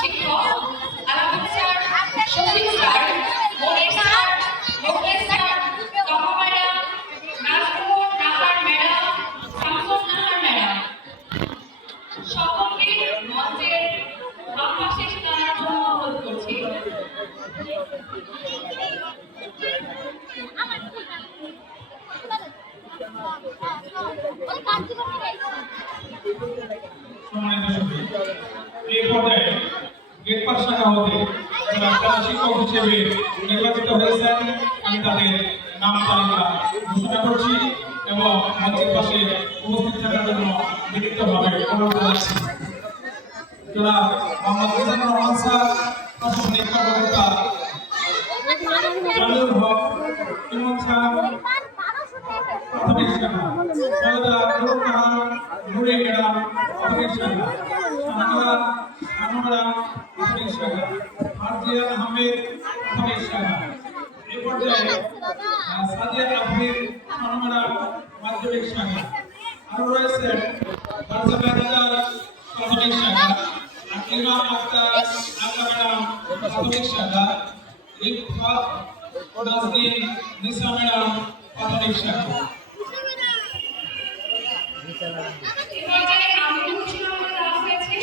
শিক্ষক আলামিন sir, Shafiq sir, মনির sir, Mokhles sir, তমা madam, Nazmul Nahar madam, Shamsun Nahar madam, সকলকে মঞ্চের বাম পাশে দাঁড়ানোর জন্য অনুরোধ করছি। এই পর্যায়ে গেট পাস শাখা হতে যারা শিক্ষক হিসেবে নির্বাচিত হয়েছেন আমি তাদের নাম তালিকা ঘোষণা করছি এবং মঞ্চের পাশে উপস্থিত থাকার জন্য বিনীতভাবে অনুরোধ জানাচ্ছি। যারা মোহাম্মদ মিজানুর রহমান স্যার, প্রশাসনিক কর্মকর্তা জামিউল হক ইমন স্যার, প্রাথমিক শাখা সৈয়দা নুরুন নাহার নুরে ম্যাডাম, প্রাথমিক শাখা শানুরা প্রাথমিক শাখা ফারজিয়া আহমেদ, প্রাথমিক শাখা। এই পর্যায়ে সাদিয়া আফরিন শানুরা মাধ্যমিক শাখা। আরো রয়েছে ফারজানা রাজা, প্রাথমিক শাখা, ইমরান আক্তার আক্কা ম্যাডাম, প্রাথমিক শাখা, ইফাত নাজনীন নিসা ম্যাডাম, প্রাথমিক শাখা।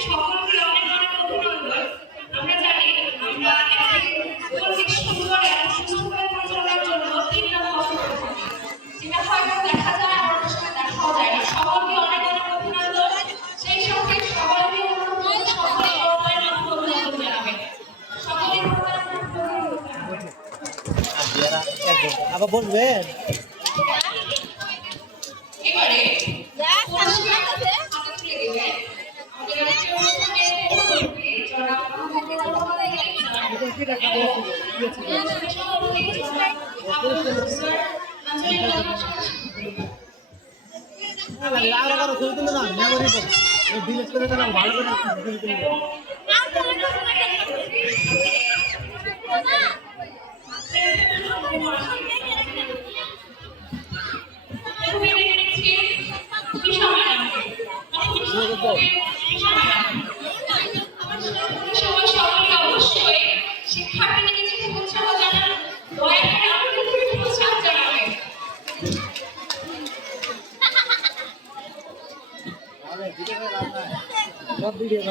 সকলকে অনেক অনেক অভিনন্দন। আমরা জানি আমরা একটি সুন্দর এবং সুস্থভাবে পরিচালনার জন্য 3টা কষ্ট করে থাকি, যেটা হয়তো দেখা যায় আমাদের সাথে দেখাও যায় না। সকলকে অনেক অনেক অভিনন্দন। সেই সঙ্গে সবাইকে অনুরোধ করব সকলে অনলাইন অভিনন্দন জানাবেন। সকলে আবার বলবেন এবারে অবশ্যই শিক্ষার্থীদের নিজেকে উৎসাহ জানান, দয়া করে আপনাদের উৎসাহ জানাবেন। সব ভিডিও